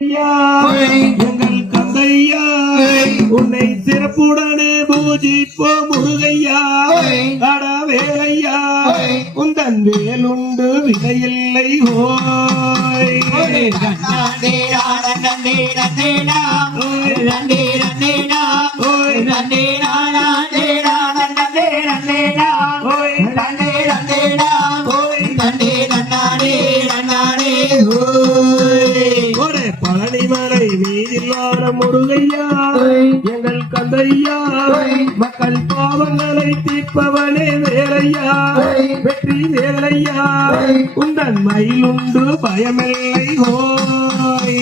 எங்கள் கந்தையா உன்னை சிறப்புடனே பூஜிப்போம் முருகையா வேலையா உந்தன் வேலுண்டு விதையில்லை ஹோய் பழனிமலை மீதில்லாத முருகையா எங்கள் கந்தையா மக்கள் பாவங்களை தீர்ப்பவனே வேலையா வெற்றி வேலையா உந்தன் மயிலுண்டு பயமில்லை ஹோய்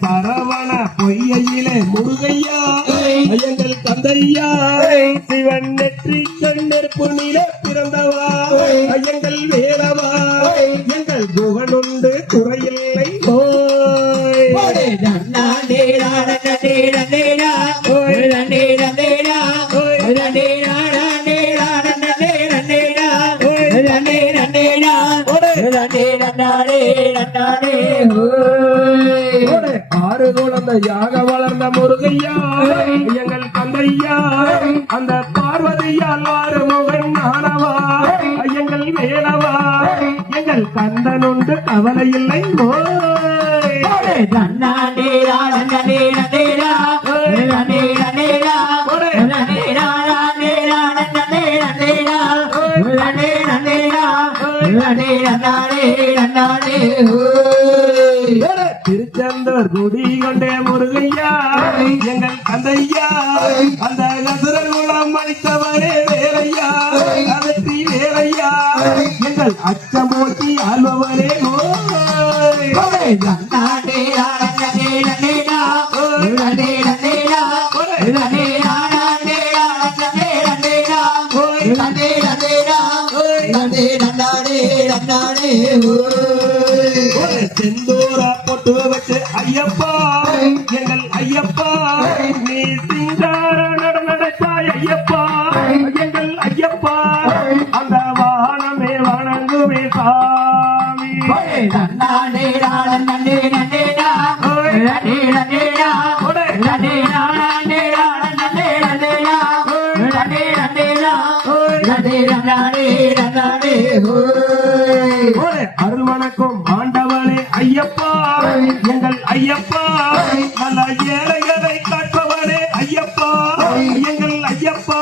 சரவண பொய்யிலே முருகையா எங்கள் கந்தையா சிவன் நெற்றி கண்ணெருப்பு நில பிறந்தவா எங்கள் வேலவா எங்கள் குகனுண்டு குறையில்லை ஆறு குழந்தையாக வளர்ந்த முருகையா எங்கள் கந்தையா அந்த பார்வதியால் ஆறு முகன் ஆனவா எங்கள் வேலவா எங்கள் கந்தனுண்டு கவலை இல்லை திருச்செந்தூர் குடி கொண்டே முருகையா எங்கள் கந்தையா அந்த கசுரகுலம் அளித்தவரே வேலையா அதற்கு வேலையா எங்கள் அச்சமூர்த்தி ஆள்பவரே செந்தூரா பொட்டு வச்சு ஐயப்பா எங்கள் ஐயப்பா நீ சிங்கார நடனச்சாய் ஐயப்பா எங்கள் ஐயப்பா அந்த வானமே வணங்குமே சாமி அருள்வணக்கம் ஆண்டவனே ஐயப்பா எங்கள் ஐயப்பா நல்ல ஏழைகளை காப்பவனே ஐயப்பா எங்கள் ஐயப்பா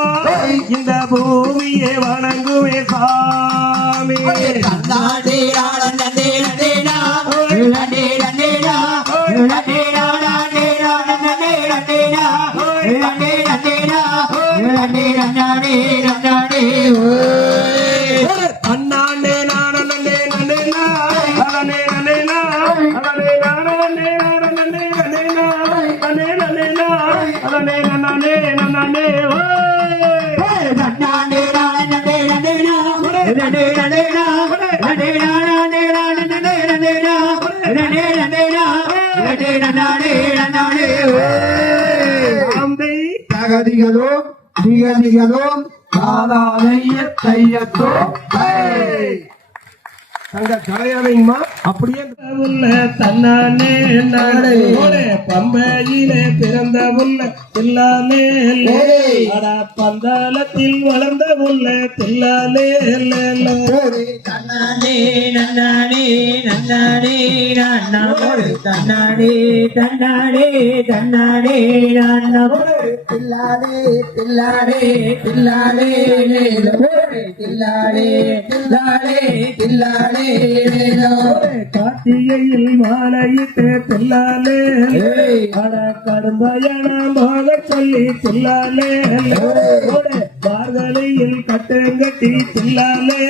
இந்த பூமியை வணங்குவே சாமி அண்ணாண்டே தகதிகளும் தங்க கலையவைங்கம்மா அப்படியே தன்னானே நாடு பம்பையிலே பிறந்த உள்ள தில்லாலே பந்தாளத்தில் வளர்ந்த உள்ள தில்லாலே தன்னானே நன்னானே நன்னானே தன்னானே தன்னானே தன்னானே தில்லாலே தில்லாலே தில்லாலே தில்லாலே தில்லாலே தில்லாலே கார்த்திகையில் மாலையிட்டு தில்லாலே அட கடும்பயணமாக சொல்லி தில்லாலே மார்கழியில் கட்டுங்கட்டி தில்லாலே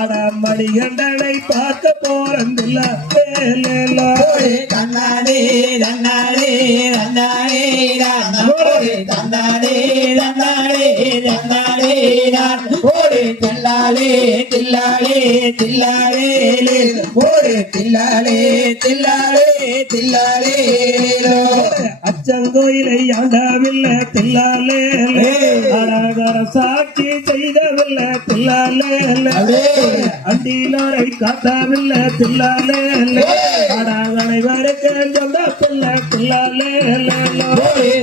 அட மணிகண்டனை பார்க்க போறேன் தில்லாலே தன்னாடே தன்னாடே தன்னாடே தன்னாடே தன்னாடே தன்னாடே தன்னாடே தில்லாலே தில்லாலே தில்லாலே போடு தில்லாலே தில்லாலே தில்லாலே அச்சங்கோயிலை ஆண்டவில்லை தில்லாலே அழகர சாட்சி செய்தவில்லை தில்லாலே அண்டிலாரை காத்தவில்லை தில்லாலே அனைவருக்கு சொந்த பிள்ளை தில்லாலே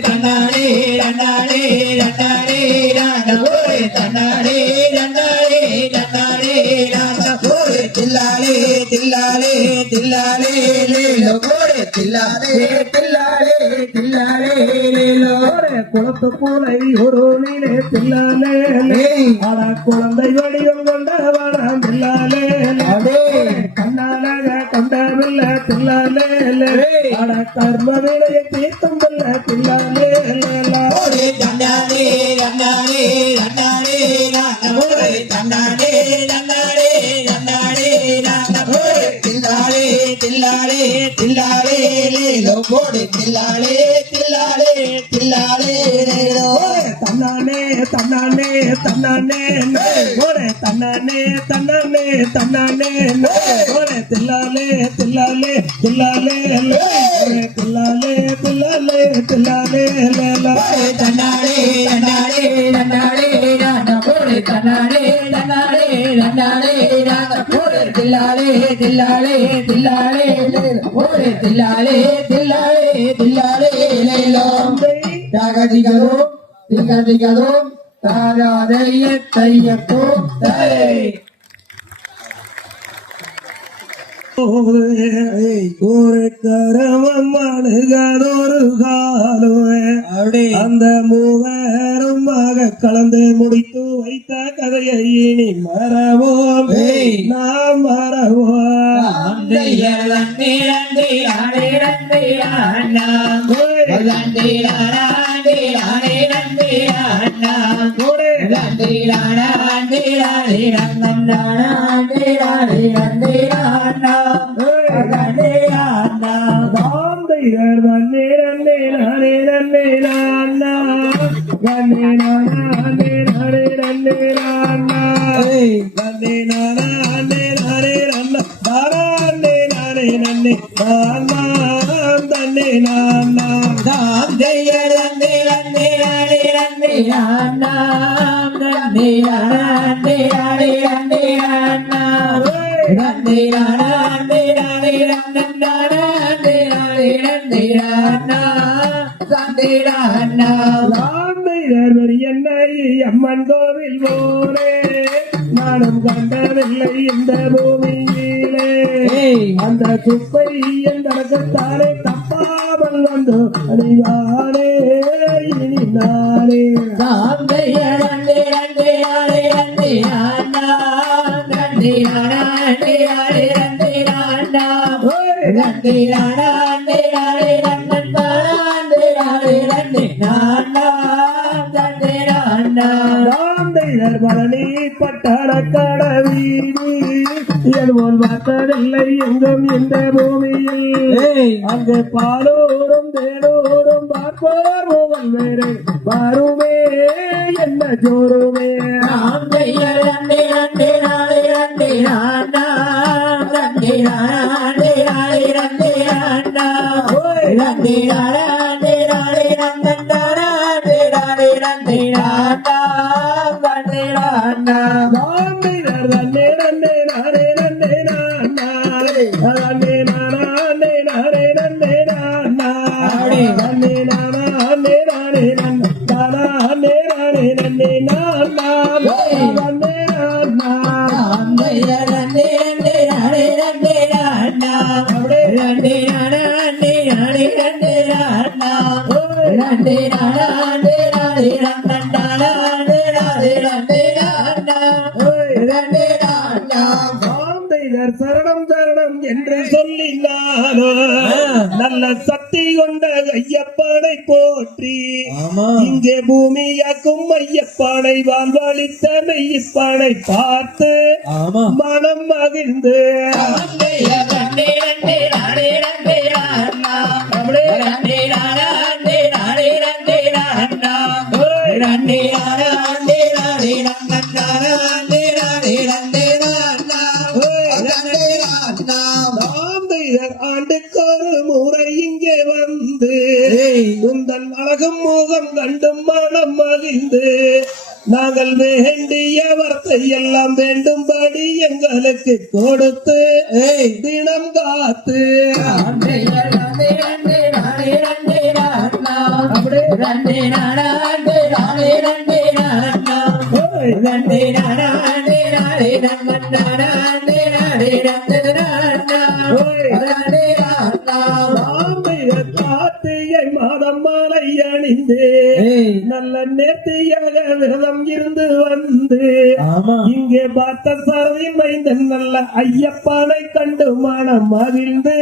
தன்னாலே தன்னாலே தன்னாலே தன்னாலே தன்னாலே தன்னாலே போடு தில்லாலே தில்லாலே தில்லாலே போடு தில்லாலே தில்லாலே தில்லாலே குளத்து பூனை ஒரு நீலே தில்லாலே குழந்தை வடிவம் கொண்டவனம் தில்லாலே கண்ணாலக கொண்டவில்லை தில்லாலே கர்ம விலையை தீர்த்தும் பிள்ளை தில்லாலே தன்னாலே தன்னாலே தன்னாலே தன்னாலே தன்னாலே தன்னாலே தில்லாலே தில்லாலே தில்லாலே போடு தில்லாலே தில்லாலே தில்லாலே தன்னானே தன்னானே தன்னானே ஓரே தன்னானே தன்னானே தன்னானே ஓரே தில்லாலே தில்லாலே தில்லாலே ஓரே தில்லாலே தில்லாலே தில்லாலே தன்னாலே தன்னாலே தன்னாலே போடு தன்னாலே தன்னாலே தன்னாலே போடு தில்லாலே தில்லாலே தில்லாலே போடு தில்லாலே தில்லாலே தில்லாலே தாகதிகளும் திகதிகளும் தாராதைய தையக்கும் தை ஒரு கரவம் அணுகாதொரு காலோ அந்த மூவரும் கலந்து முடித்து வைத்த கதையை இனி மறவோம் நாம் மறவோம் அம்மன் கோவில் போலே நானும் கண்டதில்லை இந்த பூமியிலே அந்த குப்பை எந்தரத்தாலே தப்பாமல் வந்து அணிவானே இனி நானே பழனி பட்டண கடவீதி எதுவும் பார்த்ததில்லை எங்கும் இந்த பூமியில் அங்கு பாலோடும் தேனோடும் பார்ப்போர் முகல் வேறு பாருமே என்ன ஜோருமே சரணம் சரணம் என்று சொல்லினாலோ நல்ல சக்தி கொண்ட ஐயப்பனை போற்றி இங்கே பூமியாக்கும் ஐயப்பனை வாழ்வழித்த மெய்யப்பனை பார்த்து மனம் மகிழ்ந்து வந்து உந்தன் அழகும் முகம் கண்டும் மனம் மகிழ்ந்து நாங்கள் வேண்டிய வார்த்தை எல்லாம் வேண்டும்படி எங்களுக்கு கொடுத்து தினம் காத்து கார்த்திகை மாதம் மாலை அணிந்து நல்ல நேர்த்தியாக விரதம் இருந்து வந்து இங்கே பார்த்த சாரதி மைந்தன் நல்ல ஐயப்பனை கண்டு மனம் மகிழ்ந்து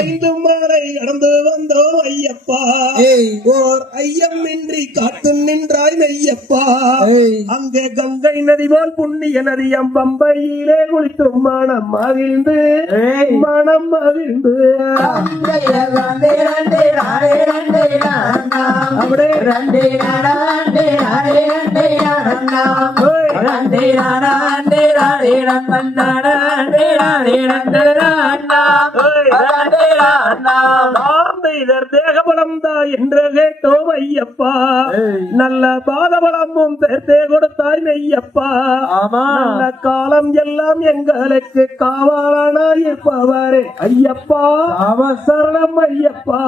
ஐந்து மாலை கடந்து வந்தோம் ஐயப்பா ஓர் ஐயமின்றி காத்து நின்றாய் மெய்யப்பா அங்கே கங்கை நதி போல் புண்ணிய நதியம் பம்பையிலே குளித்தும் மனம் மகிழ்ந்து தேகபலம் தான் என்று கேட்டோம் ஐயப்பா நல்ல பாதபலமும் சேர்த்தே கொடுத்தாய் மெய்யப்பா நல்ல காலம் எல்லாம் எங்களுக்கு காவலானாய் இருப்பவரே ஐயப்பா சரணம் ஐயப்பா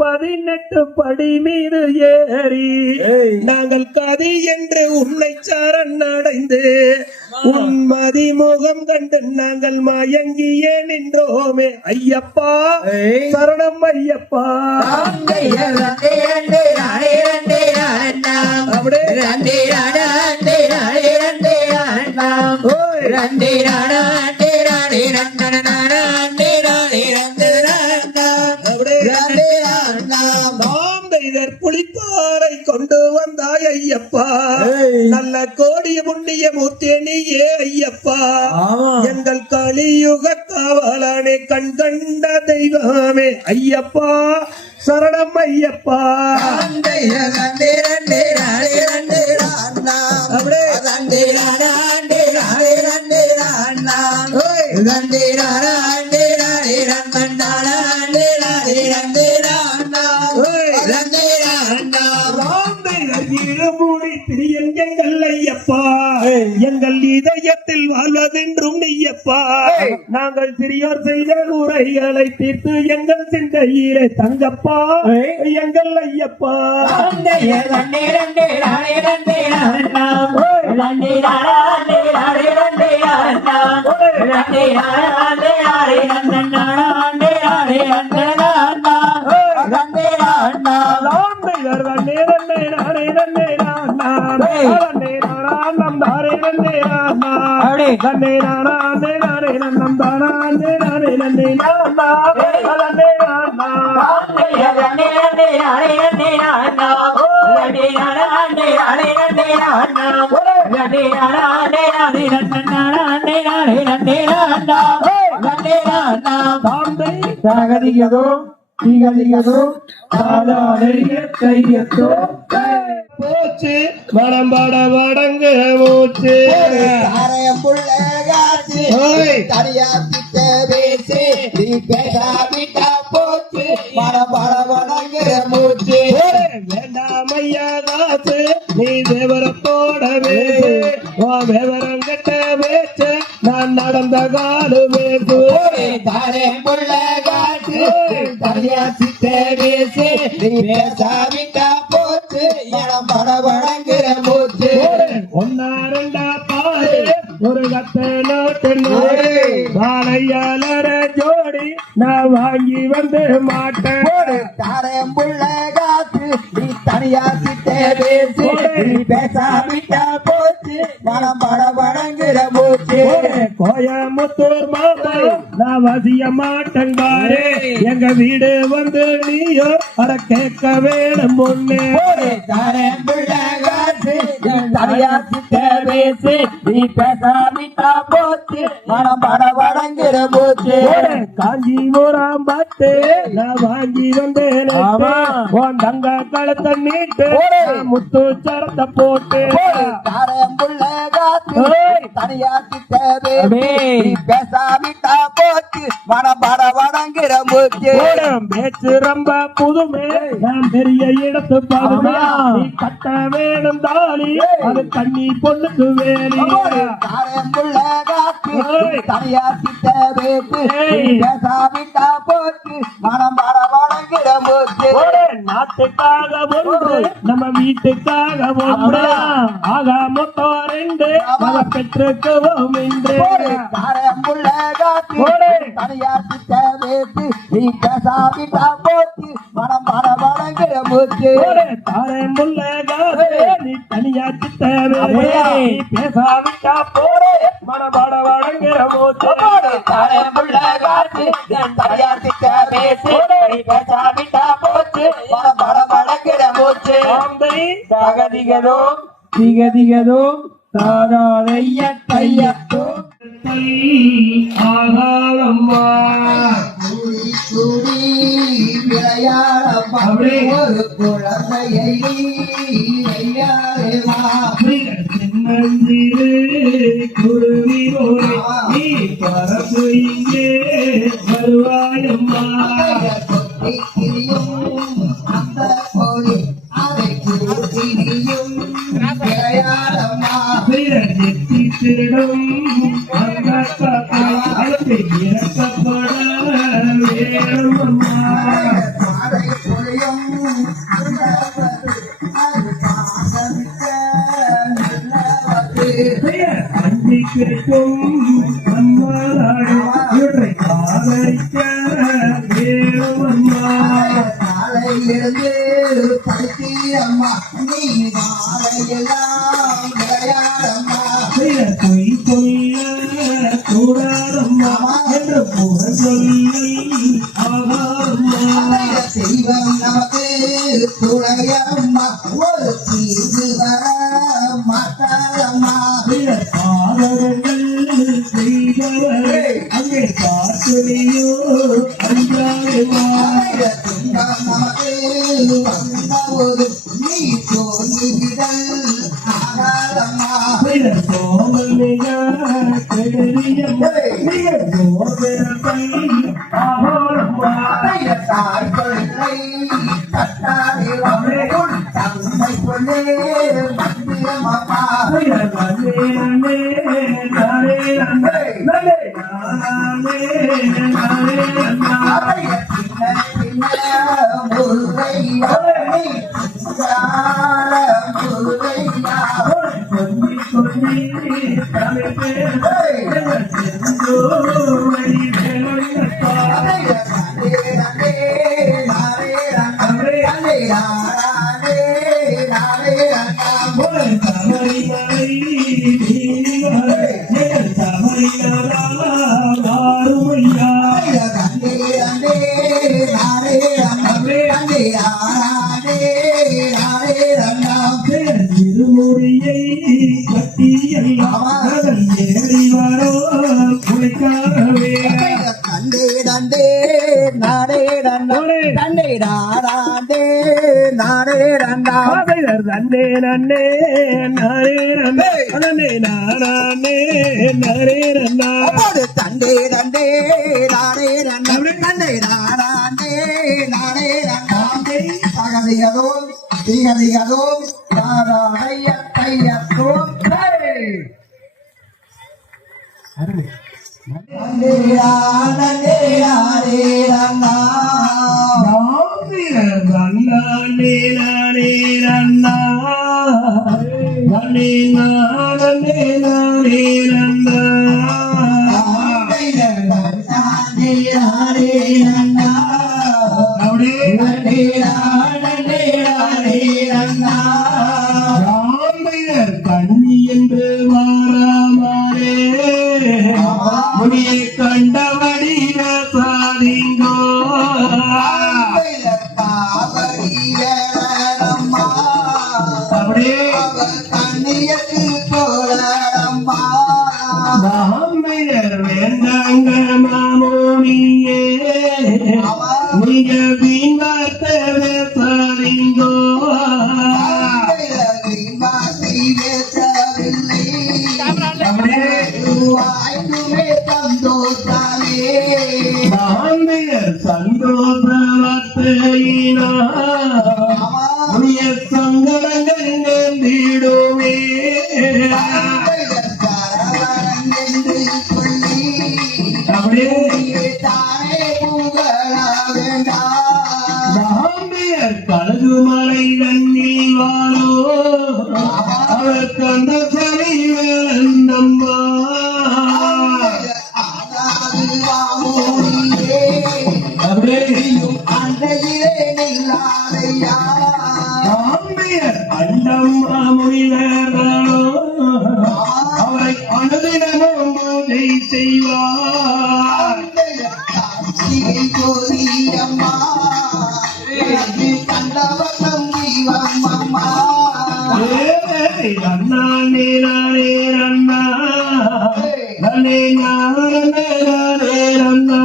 பதினெட்டு படி மீது ஏறி நாங்கள் கதி என்று உன்னை சரணடைந்து உன்மதி முகம் கண்டு நாங்கள் மயங்கியே நின்றோமே ஐயப்பா சரணம் ஐயப்பா புளிப்பாறை கொண்டு வந்தாய் ஐயப்பா நல்ல கோடிய புண்ணிய மூர்த்தியே நீயே ஐயப்பா எங்கள் கலியுக காவலானே கண் கண்ட தெய்வமே ஐயப்பா சரணம் ஐயப்பா எங்கள் ஐயப்பா எங்கள் இதயத்தில் வாழ்வதென்றும் நீயப்பா நாங்கள் சிறியோர் செய்த உரைகளை தீர்த்து எங்கள் சிந்தையிலே தங்கப்பா எங்கள் ஐயப்பா போச்சு வடம்பட வடங்க மூச்சு வேண்டாம் ஐயா காசு நீ விவரத்தோட விவரம் கட்ட பேச்ச நான் நடந்த காலு பேசு ஒன்னா ரெண்டா பாரு ஒரு கத்த நோட்டு வாழையாளர ஜோடி நான் வாங்கி வந்து மாட்டேன் தாரம்புள்ள காத்து நீ தனியா கிட்ட பேசு நீ பேசாமிட்டா போச்சு மனம் படபடங்கிற மூச்சு கோயமுத்தூர் மாமா நான் வசிய மாட்டேன் பாரு எங்க வீடு வந்து நீயோ அட கேட்க வேணும் பொண்ணு தாரம்புள்ள காத்து நீ தனியா கிட்ட பேசு நீ பேசாமிட்டா போச்சு மனம் படபடங்கிற மூச்சு காஞ்சிபுரம் பட்டு நான் வாங்கி வந்தேன் உன் தங்க கழுத்த நீட்டு முத்து சரத்தை போட்டு தாரம்புள்ள காத்து தனியா கிட்ட பேசு நீ பேசாமிட்டா போச்சு மனம் படபடங்கிற மூச்சு பேச்சு ரொம்ப புதுமை நான் பெரிய இடத்து பாதுமே நீ கட்ட வேணும் தாலி அது கண்ணி பொண்ணுக்கு வேலி தாரம்புள்ள காத்து தனியா கிட்ட பேசு நீ பேசாமிட்டா போச்சு மனம் படபடங்கிற மூச்சு நாட்டுக்காக ஒன்று நம்ம வீட்டுக்காக ஒன்று ஆகா மொத்தம் ரெண்டு பெற்றுக்குவோம் என்று தாரம்புள்ள காத்து தனியா கிட்ட பேசு நீ பேசாமிட்டா போச்சு மனம் படபடங்கிற மூச்சு தாரமுள்ள நீ தனியா சித்த நீ பேசாவிட்டா போடு மனபாட வழங்குற மூச்சு தாரம்புள்ள காத்து தனியா கிட்ட பேசு நீ பேசாமிட்டா போச்சு மனம் படபடங்கிற மூச்சு தகதிகதும் திகதிகதும் தாராதைய தையத்தும் ஆகாதம்மா கூடி விளையாடம்மா ஒரு குழந்தையை சின்னஞ்சிறு குருவி போலே நீ பரப்பு இங்கே வருவாயம்மா அந்த கோழி அதை கூட்டினியும் விளையாடம்மா திருடும் அதற்கு இறக்கப்பட வேணுமம்மா மாலை பொழியும் அஞ்சி கிடைக்கும் அம்மாடு இவற்றை காதலிக்க வேணுமம்மா காலையிலிருந்து படுத்தி அம்மா நீ மாலையெல்லாம் விளையாடம்மா பொய் சொல்ல கூடாதம்மா என்று புகழ் சொல்லி ஆகாதம்மா தெய்வம் நமக்கு துணையம்மா ஒரு தீர்வு வர மாட்டாரம்மா பாதகங்கள் செய்தவரை அங்கே பார்த்துடையோ அஞ்சாதேவா துன்பம் நமக்கு வந்தபோது நீ தோன்றுகிடல் ஆகாதம்மா சோமல் மிக கெடியம்மா மிக சோதனை ஆகாதம்மா தாய் பிள்ளை கட்டாரே தந்தை பொண்ணே மந்திரமம்மா திருமுடியை கட்டியெல்லாம் ஏறி வரோ குளிக்காகவே தண்டே தண்டே நாடே தண்டே தண்டே நாடே நாடே தண்டா தன்னே நன்னே நரே நன்னே நன்னே நானே நரே நன்னா தண்டே தண்டே நாடே தண்டே தண்டே நாடே நாடே தண்டா தகதியதும் திகதியதும் தாராய தையத்தும் முனியை கண்டபடி பேசாதீங்கோ காவடி வேறம்மா அப்படியே கண்ணியத்து போலம்மா மாமையர் வேண்டாங்க மாமோனியே நீங்க வீண் வார்த்தை பேசாதீங்கோ அப்படியே மாமையர் சந்தோஷ வார்த்தையினா உடைய சங்கடங்கள் நேர்ந்திடுமே அப்படியே மாமியர் கழுகுமலை தண்ணீர் வாழோ அவர் கந்த சனி வேலந்தம்மா அப்படியே மாமியர் அண்டம்மா முனிவர்களோ அவரை அனுதினமும் பூஜை செய்வார் அண்ணா நேரே அண்ணா நே நானே அண்ணா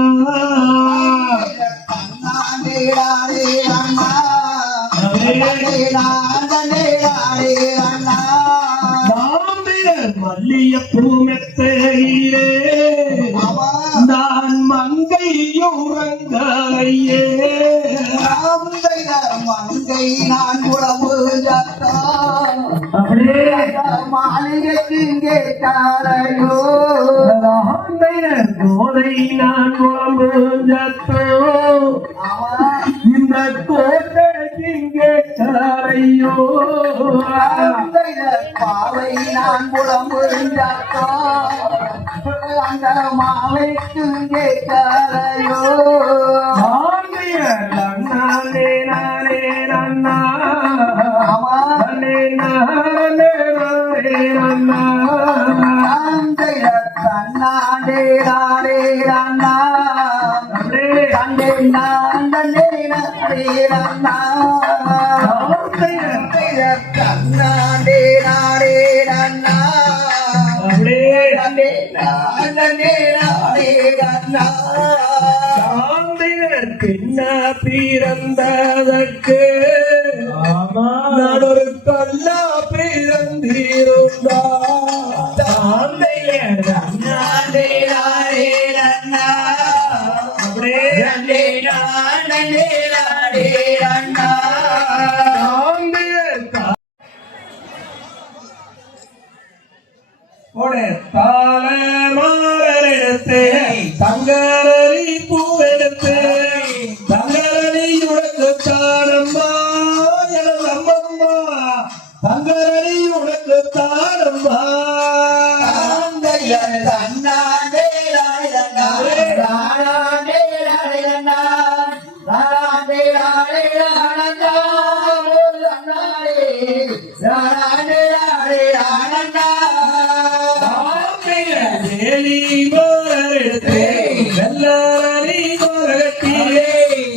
மாமியர் மல்லியப்பூ மெத்தையிலே நான் மங்கையுறங்கையே மங்கை நான் உழவு அப்படியே மாளிகைக்கு கேட்டாரையோ கோதை நான் உழவு ஜத்தோ இந்த கோட்டைக்கு கேட்டாரையோ பாவை நான் புலம்பு அந்த மாலைக்கு கேட்டாரையோ மாமியர் அண்ணாலே நானே அண்ணா பின்ன பிறந்ததற்கு நான் ஒரு கல்லா பிறந்திருந்தா தாளமாரெடுத்து தங்கரரி பூவெடுத்து தங்கரடி உனக்கு தானம்மா எனதம்மம்மா தங்கரடி உனக்கு தானம்மா வேலி மாரெடுத்து வெள்ளரடி மரகட்டி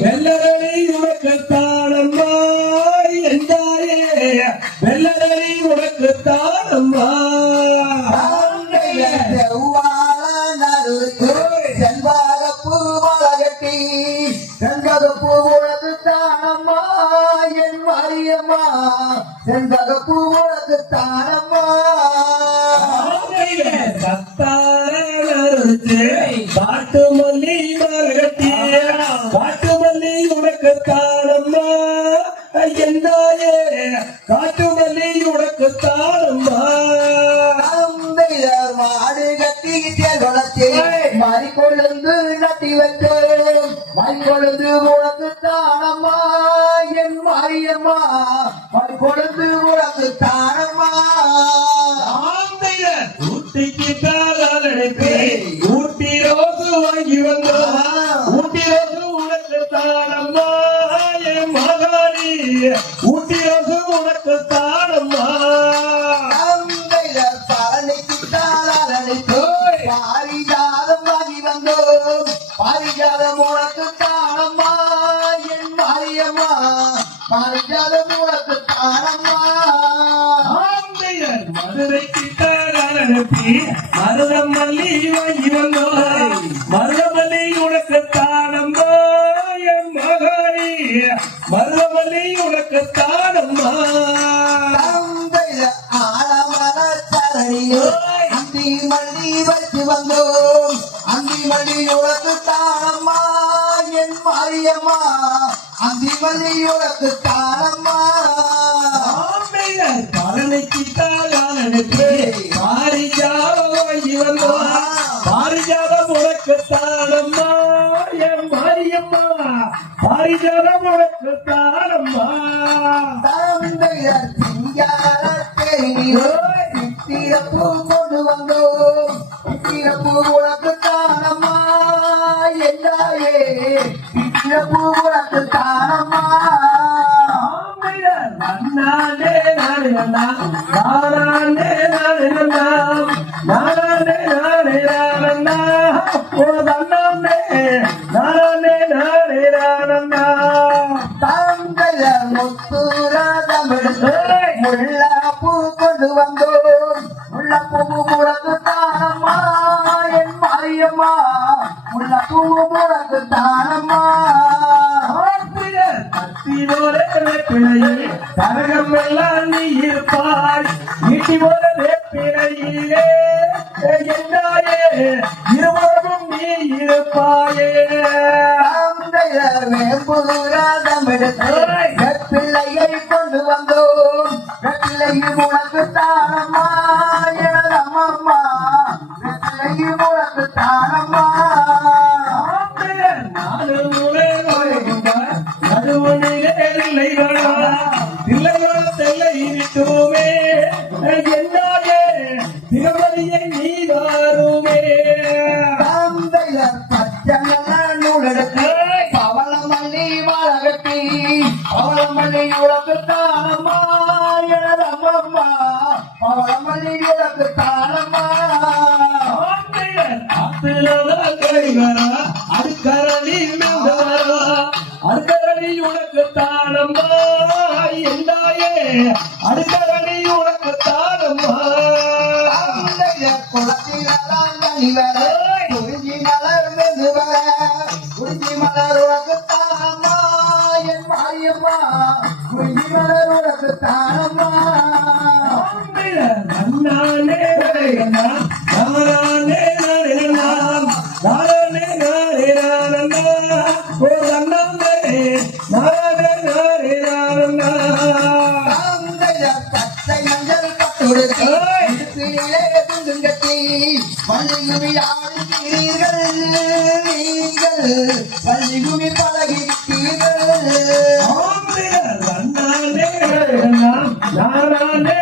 வெள்ளரடி உனக்கு தானம்மா என்றாயே வெள்ளரடி உனக்கு தானம்மா செண்பகப்பூ மலகட்டி செண்பகப்பூ உனக்கு தானம்மா என் மரியம்மா செண்பகப்பூ உனக்கு தானம்மா காட்டு மல்லி மரகட்டி காட்டு மல்லி உனக்கு தானம்மா என்றாயே காட்டு மல்லி உனக்கு தானம்மா மாடு கட்டி வளர்த்தே மறிக்கொழுந்து நட்டி வச்சோம் மறிக்கொழுந்து உனக்கு தானம்மா என் மாரியம்மா மறிக்கொழுந்து உனக்கு தானம்மா ஊட்டிக்கு தாளடைப்பே ஊட்டி ரோசு வாங்கி வந்தோம் ஊட்டி ரோசு உனக்கு தானம்மா என் மகாணி ஊட்டி ரோசு உனக்கு தானம்மா பழனிக்கு தாளடைப்பு பாரிஜாதம்மா மல்லி வாங்கி வந்தோம் மருதமல்லி உனக்கு தானம்மா என் மகனே மருதமல்லி உனக்கு தானம்மா தந்தைய ஆழமான சரணியோ அந்தி மல்லி வச்சு வந்தோம் அந்தி மல்லி உனக்கு தானம்மா என் மாரியம்மா அந்தி மல்லி உனக்கு தானம்மா பழனிக்கு தாயானுக்கு பாரிஜாதம் வாங்கி வந்தோம் பாரிஜாதம் உனக்கு தானம்மா என் மாரியம்மா பாரிஜாதம் உனக்கு தானம்மா தந்தைய சிங்கார தேனியோ சித்திரப்பூ கொண்டு வந்தோம் சித்திரப்பூ உனக்கு தானம்மா என்றாயே சித்திரப்பூ உனக்கு தானம்மா நானே நானே நானே நானே நானே நானே நானே நானே நானே நானே தந்தைய முத்துராதமிடுத்து முல்லாப்பூ கொண்டு வந்தோம் முல்லப்பூ உனக்கு தானம்மா என் மாரியம்மா முல்லப்பூ உனக்கு தானம்மா தரகம் எல்லாம் நீ இருப்பாய் வீட்டி போல வேப்பிலையிலே என்றாயே இருவரும் நீ இருப்பாயே தந்தைய வேம்புராதமிடுத்து வெப்பிள்ளையை கொண்டு வந்தோம் வெப்பிள்ளையும் உனக்கு தானம்மா எனதம்மா வெப்பிள்ளையும் உனக்கு தானம்மா தந்தைய பச்சையெல்ல நூலெடுத்து பவளமல்லி மாலகட்டி பவளமல்லி உனக்கு தானம்மா எனதம்மா பவளமல்லி உனக்கு தானம்மா அடுக்கரணி உனக்கு தானம்மா என்றாயே அடுக்கரணி உனக்கு தானம்மா குளத்திலாம் தண்ணி வர குறிஞ்சி மலர் மெது வர குறிஞ்சி மலர் உனக்கு தானம்மா என் மாரியம்மா குறிஞ்சி மலர் உனக்கு தானம்மா நானே நானே நானே தந்தைய பச்சை மஞ்சள் பட்டுடுத்தி இடுப்பிலே துண்டுங்கட்டி பள்ளிகுமி ஆடுகிறீர்கள் நீங்கள் பள்ளிகுமி பழகிறீர்கள் தந்தைய தன்னாலே நானே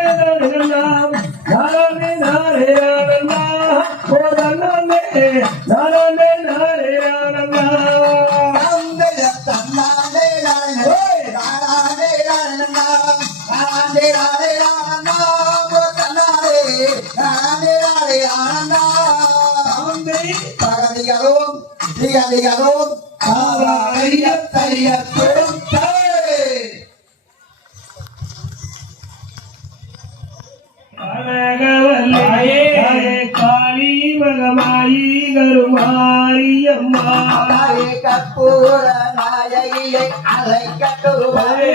திகதிகளும் தையத்தும் காளி மகமாயி கருமாரியம்மா கற்பூர நாயகியை அலைக்கட்டுவாய்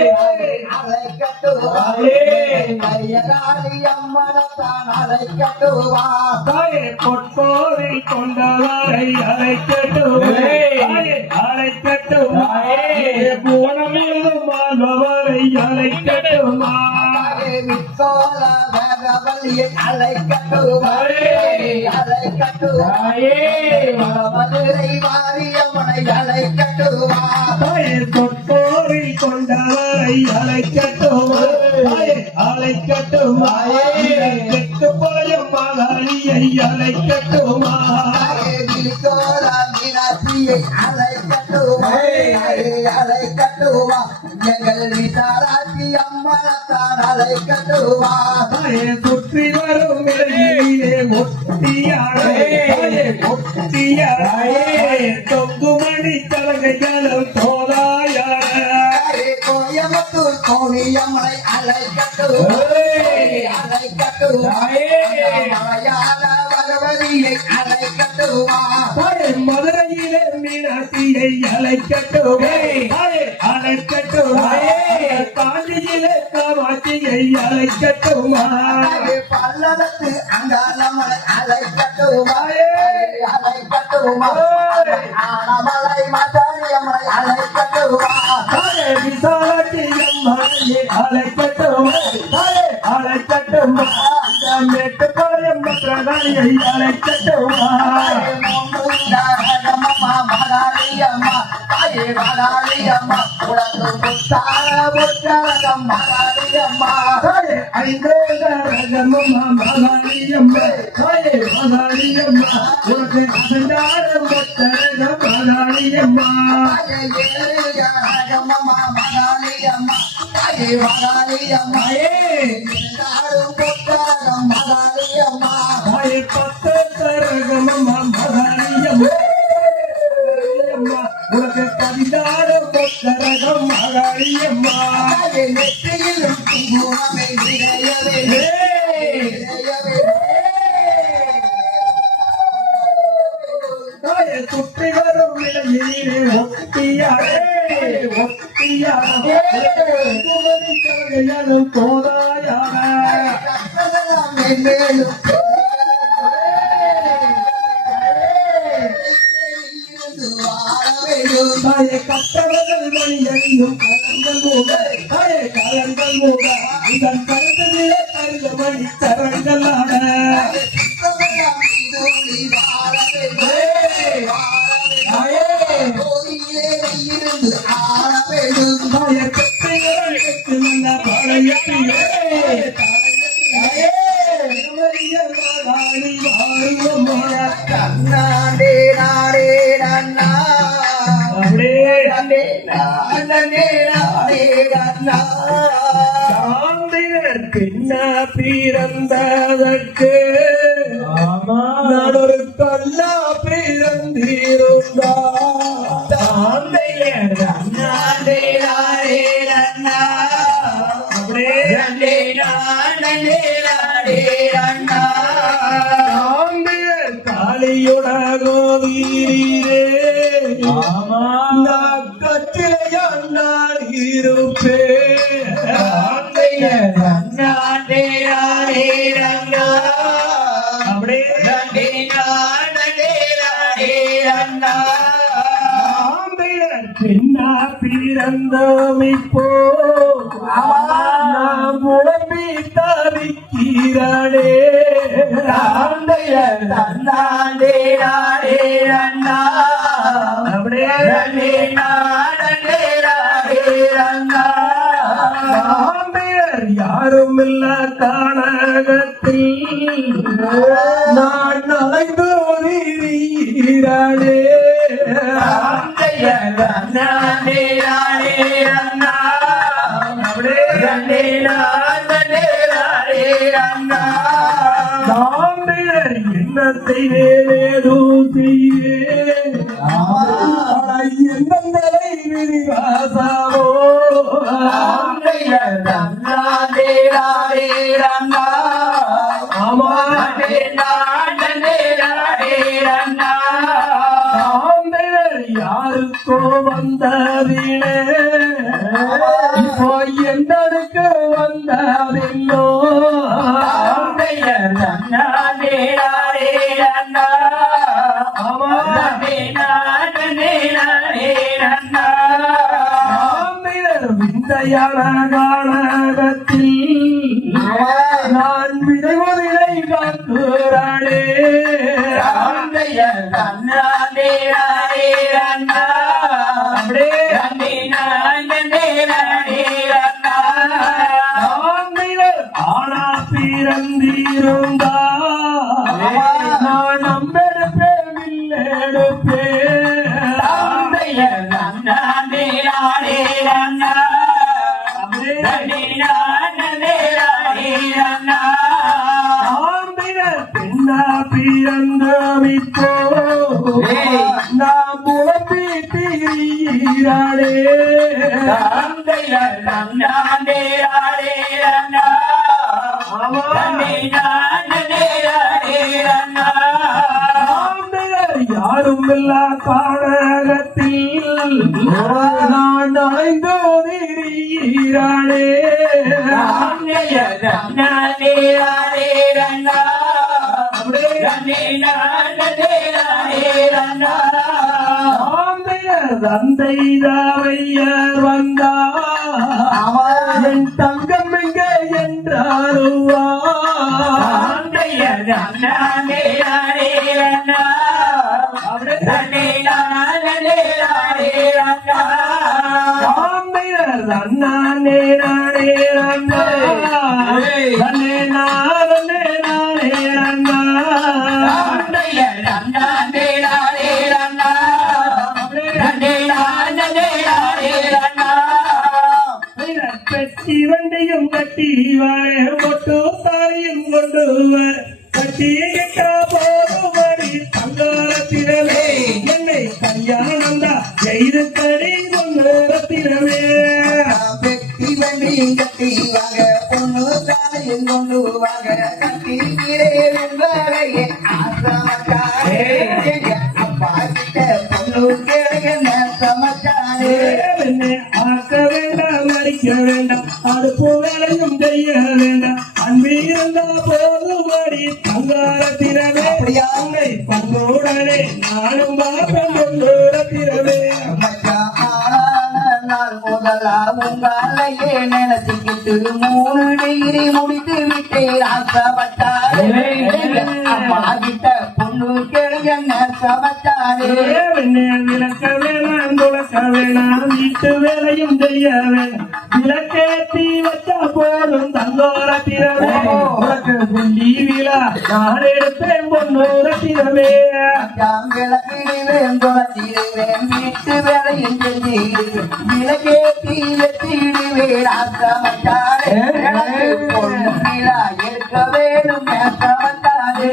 காளி அம்மனத்தான் அலைக்கட்டுவா பொற்கோவை கொண்டவரை அழைக்கட்டுமா புவனமிழும் மாணவரை அழைக்கட்டுமா விக்கோல வேகவலியை அலைக்கட்டுவாய் மதுரை மாரியம்மனை அலைக்கட்டுவா பொற்கோவை கொண்டவரை அழைக்கட்டுமா கெட்டுப்போயும் மகளியை அழைக்கட்டுமா விக்கோல மீனாட்சியை அலைக்கட்டுவா எங்கள் விசாராட்சி அம்மனத்தான் அலைக்கட்டுவா சுற்றி வரும் இடையிலே ஒட்டியாரே தொங்குமணி தலகைகளும் தோதாயாரே கோயம்புத்தூர் கோணியம்மனை அலைக்கட்டுவா மலையாள கணபதியை அழைக்கட்டுமா தாயே மதுரையிலே மீனாட்சியை அழைக்கட்டுமே தாயே அழைக்கட்டுமா காஞ்சியிலே காமாட்சியை அழைக்கட்டுமா பல்லவத்து அங்காளமலை அழைக்கட்டுமா அழைக்கட்டுமா ஆனமலை மாதாரியம்மனை அழைக்கட்டுமா தாயே விசாலாட்சி அம்மாயை அழைக்கட்டுமா தாயே அழைக்கட்டுமா மேட்டுப்பாளையம் பிரதானியை அழைக்கட்டுமா மகாளியம்மா தாயே மகாளியம்மா உனக்கு முத்தான முத்தரகம் மகாளியம்மா தாயே ஐந்தோதரகமம்மா மகாளியம்மா தாயே மகாளியம்மா உனக்கு அசண்டார முத்தரகம் மகாளியம்மா மகாளியம்மா தாயே மகாளியம்மா முத்தரகம் மகாளியம்மா தாயே பத்தரகமம்மா மகாளியம்மா உனக்கு கவிதார முத்தரகம் மகாளியம்மா நெற்றியிலும் குங்குமமே நிறையவே தாயே சுற்றி வரும் நிலையிலே ஒத்தியாரே ஒத்தியாரே தோதாயான மேலும் தாயே கட்டவர்கள் மணியையும் கலங்கள் மூட தாயே கலங்கள் மூட இதன் கருத்திலே கருத மணி தரங்கள் ஆட தாயே கட்டைகளுக்கு நல்ல பழையத்திலே நாடே நாடே நன்னா அப்படியே சாந்தினர் பின்ன பிறந்ததற்கு நான் ஒரு கல்லா பிறந்திருந்தா சாந்தையர் சாந்தியர் காளியுலகோ வீரே நான் கட்டிலையான் நான் இருப்பேன் சாந்தியர் பின்னா பிறந்தமிப்போ நாம் உடம்பி தவிக்கிறானே சாம்பியர் யாரும் இல்ல காணகத்தில் நான் அலைந்து நீரானே சாம்பியர் என்ன செய்வேதூசியே என்னந்தலை விரிவாசாவோ ஆமா சாம்பியர் யாருக்கோ வந்ததிலே இப்போ எந்தடுக்கு வந்ததில்லோ ஆமா சாம்பியர் விந்தையான காணகத்தில் நான் விதைமுதிரை காக்குறானே சாம்பியர் ஆனா பிறந்திருந்தா நான் நம்பெடுப்பேன் எடுப்பேன் சாம்பியர் பின்ன பிறந்தமிப்போ நாம் உழப்பி தீரானே ஆமா யாரும் இல்லா கானகத்தில் நான் அலைந்து திரிகிறானே தந்தை தாவையர் வந்தார் என் தங்கம் எங்கே என்றாருவா நானே நானே அண்ணா நானே நானே நானே அண்ணா பெட்டி வண்டியும் கட்டி வர ஒட்டு தாரியும் கொண்டு வர கட்டி கிட்டா போதுமடி தங்காரத்தினமே என்னை கல்யாணம் தான் செய்து கடி கொண்டு ரத்தினமே பெட்டி வண்டியும் கட்டி வாங்க பொண்ணு தாயும் கொண்டு வாங்க கட்டி வெண்பரையே ஆசமக்காரே அப்பா கிட்ட பொண்ணு கேளுங்க சமக்காரே ஆக்க வேண்டாம் மறிக்க வேண்டாம் அடுப்பு வேலையும் செய்ய வேண்டாம் அன்பிருந்தா போதுமடி தங்காரத்தினமே அன்னை பங்கோடனே நானும் பார்ப்பேன் கொண்டோரத்தினமே நாள் முதலா உங்களையே நினைச்சுக்கிட்டு 3 டிகிரி முடித்து விட்டு ஆசைப்பட்டாரே அம்மா கிட்ட பொண்ணு கேளுங்க சமச்சாரே விளக்க வேணாம் துளக்க வேணாம் வீட்டு வேலையும் செய்ய வேணாம் விளக்கேற்றி வச்சா போதும் தங்கோரத்தினமே உனக்கு வெள்ளி விழா நான் எடுப்பேன் பொன்னோரத்தினமே விளக்கிடுவேன் துளச்சிடுவேன் வீட்டு வேலையும் செஞ்சிடுவேன் விளக்கேற்றி வச்சிடுவேன் ஆசைப்பட்டாரே பொண்ணு விழா எடுக்க வேணும் சமச்சாரே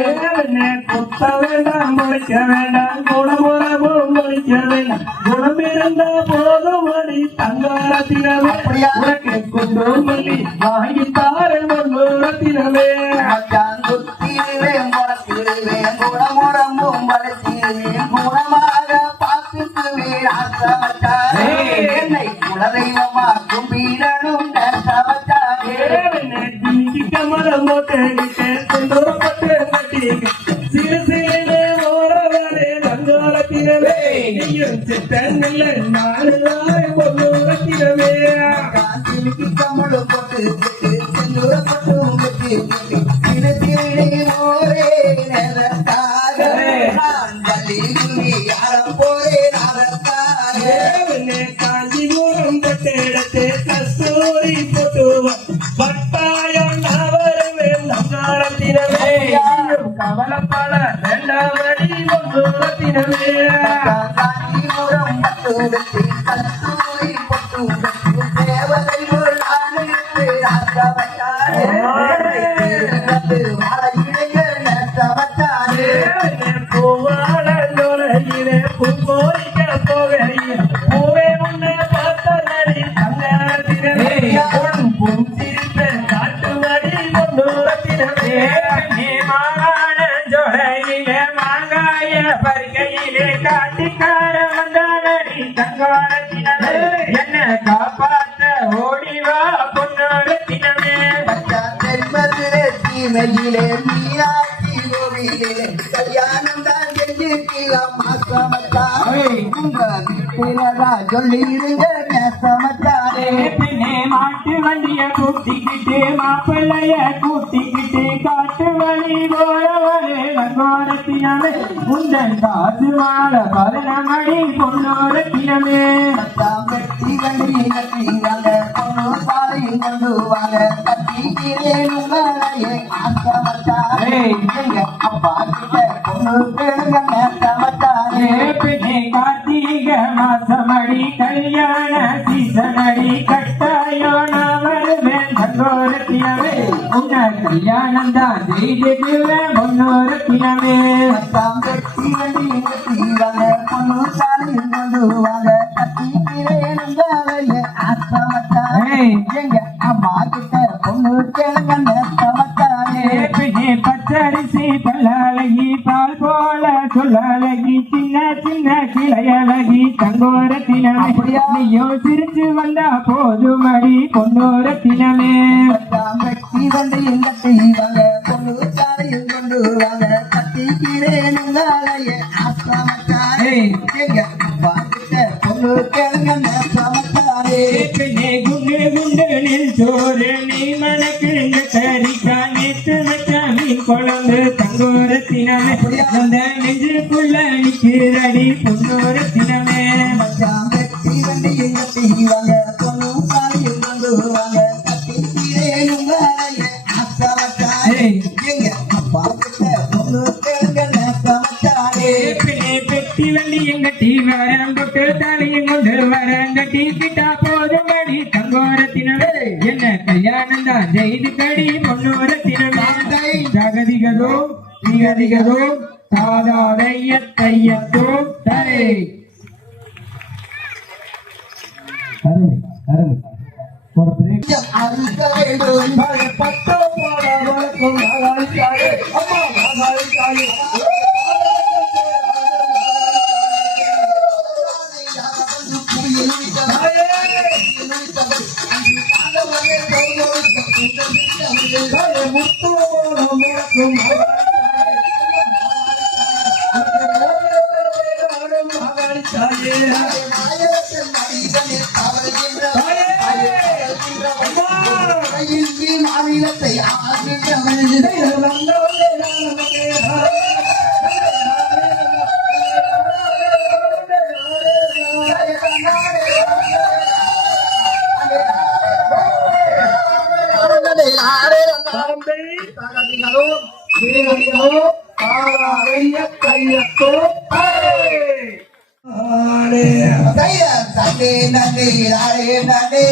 குத்த வேண்டாம் முளைக்க வேண்டாம் குணமுறவும் முளைக்க வேண்டாம் குணம் இருந்தா போதும் அடி தங்காரத்தினமே உனக்கு கொண்டு மல்லி வாங்கித்தாரு பொன்னோரத்தினமே குத்திடுவேன் முடக்கிடுவேன் குணமுறம்பும் வளர்த்திடுவேன் குணமாக பார்த்துக்குவேன் ஆசமச்சாரே என்னை குலதெய்வமா கும்பிடணும் சமச்சாரே கமலம் போட்டு கொண்டோரப்பட்டு கட்டி சிறு சிறு ஓரவரே தங்கோரத்தினமே நீயும் சித்தன்னில்ல நாலு பொன்னோரத்தினமே காந்திக்கு கமலம் போட்டு செந்தூரப்பட்டும் வெட்டி சிறு சிறு ஓரே நேரத்தாக நான் வள்ளியுமி யாரம் போரேன் அதற்காக காஞ்சிபுரம் பட்டெடுத்து கஸ்தூரி போட்டுவார் பட்டாயம் நவருவேன் தங்காரத்தினமே கவலைப்பட வேண்டாமடி பொன்னோரத்தினமே காஞ்சிபுரம் பட்டு வெட்டி கஸ்தூரி பொட்டு வெட்டி தேவதை ஒரு நாளுக்கு ஆசமச்சாரே மலையிடையே சமச்சாரே பூவாட நுழையிலே பூங்கோரிக்க போகையிலே பூவே உன்னை பார்த்த நடி தங்காரத்தினமே உன் பூச்சிருப்பேன் காட்டுமடி பொன்னோரத்தினமே மாகாண ஜோலையிலே மாங்காய பருகையிலே காட்டிக்கார வந்தானடி தங்காரத்தினமே என்ன காப்பாற்ற ஓடிவா பொன்னோரத்தினமே தென்மதுரை சீமையிலே மீனாட்சி கோவிலே கல்யாணம் தான் செஞ்சுக்கலாம் சமச்சாரே உங்க வீட்டிலா சொல்லிடுங்க சமச்சாரே பின்னே மாட்டு வண்டிய கூட்டிக்கிட்டு மாப்பிள்ளைய கூட்டிக்கிட்டு காட்டு வழி போறவரே தங்கோரத்தினமே உந்தன் காசு மாட பரணமடி பொன்னோரத்தினமே வெட்டி வண்டி கட்டிங்க பொண்ணு பாலையும் கொண்டு வாங்க கட்டிக்கிறேன் உங்களையே சமச்சாரே எங்க அப்பா கிட்ட பொண்ணு கேளுங்க சமச்சாரே பின்னே கார்த்திகை மாசமடி கல்யாண சீசனடி கட்டாயோ நான் வருவேன் தங்கோரத்தினமே உன்ன கல்யாணம் தான் செய்துடுவேன் பொன்னோரத்தினமே வெட்டி வண்டி கட்டிவாங்க பொண்ணு பாலையும் கொண்டு வாங்க கட்டிக்கிறேன் உங்களையே சமச்சாரே எங்க அம்மா கிட்ட பொண்ணு கேளுங்க சமச்சாரே பின்னே பச்சரிசி பல்லாலி பால் போல சொல்லாலே அழகி சின்ன சின்ன கிளையழகி தங்கோரத்தினமே அப்படியா? நீயோ சிரிச்சு வந்தா போதும் அடி பொன்னோரத்தினமே எல்லாம் வெட்டி வந்து எங்க செய்வாங்க பொண்ணு சாலையில் கொண்டு வாங்க கட்டிக்கிறேன் உங்களையே ஆசாமத்தாரே எங்க பாக்கிட்ட பொண்ணு கேளுங்க சமத்தாரே பெண்ணே குண்டு குண்டு நெல் சோறு நீ மனக்கு கறிக்கா நேத்து வச்ச மீன் குழம்பு தங்கோரத்தினமே அந்த நெஞ்சுக்குள்ள நிக்கிறடி பொன்னோரத்தினமே எல்லாம் வெட்டி வந்து எங்க செய்வாங்க பொண்ணு சாலையில் கொண்டு வாங்க கட்டிக்கிறேன் உங்களையே ஆசாமத்தாரே எங்க பாக்கிட்ட பொண்ணு கேளுங்க சமத்தாரே பெண்ணே பெட்டி வண்டி எங்கட்டி வரம் தொட்டு தலையும் கொண்டு வரங்கட்டி கிட்டா போதும் அடி தங்கோரத்தினமே என்ன கல்யாணம் தான் செய்து கடி பொன்னோரத்தினமே ஜகதிகதோ திகதிகதோ சாதாரையத்தையத்தோ தரே அருமை அருமை ஒரு பிரேக் அறுக்க வேண்டும் பட்டோ போட வழக்கம் மகாளிக்காரே அம்மா மகாளிக்காரே முத்து போட வழக்கம் மகாளிக்காரே மாநிலத்தை தண்டே நண்டே ராடே நண்டே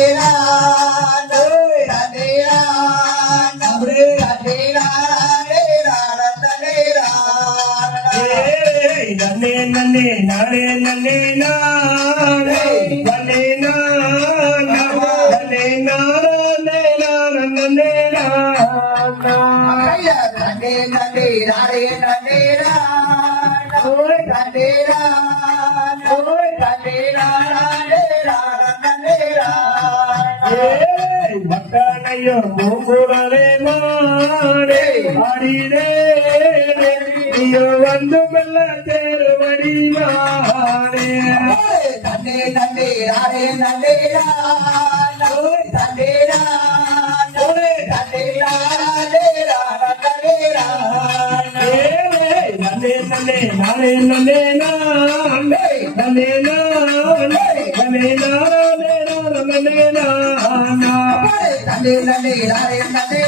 நன்னே நன்னே நானே நன்னே நானே நன்னே நானே நன்னே நானே நன்னே நானே நண்டே நண்டே ராடே நண்டே மக்களையோ மூங்குடலே மாடே ஆடினே நீயோ வந்து மெல்ல தேர்வடி மாடே நண்டே நண்டே ராடே நண்டே நண்டே நன்னே நன்னே நானே நன்னே நானே நன்னே நானே நன்னே நானே நன்னே நானா நண்டே நண்டே ராடே நண்டே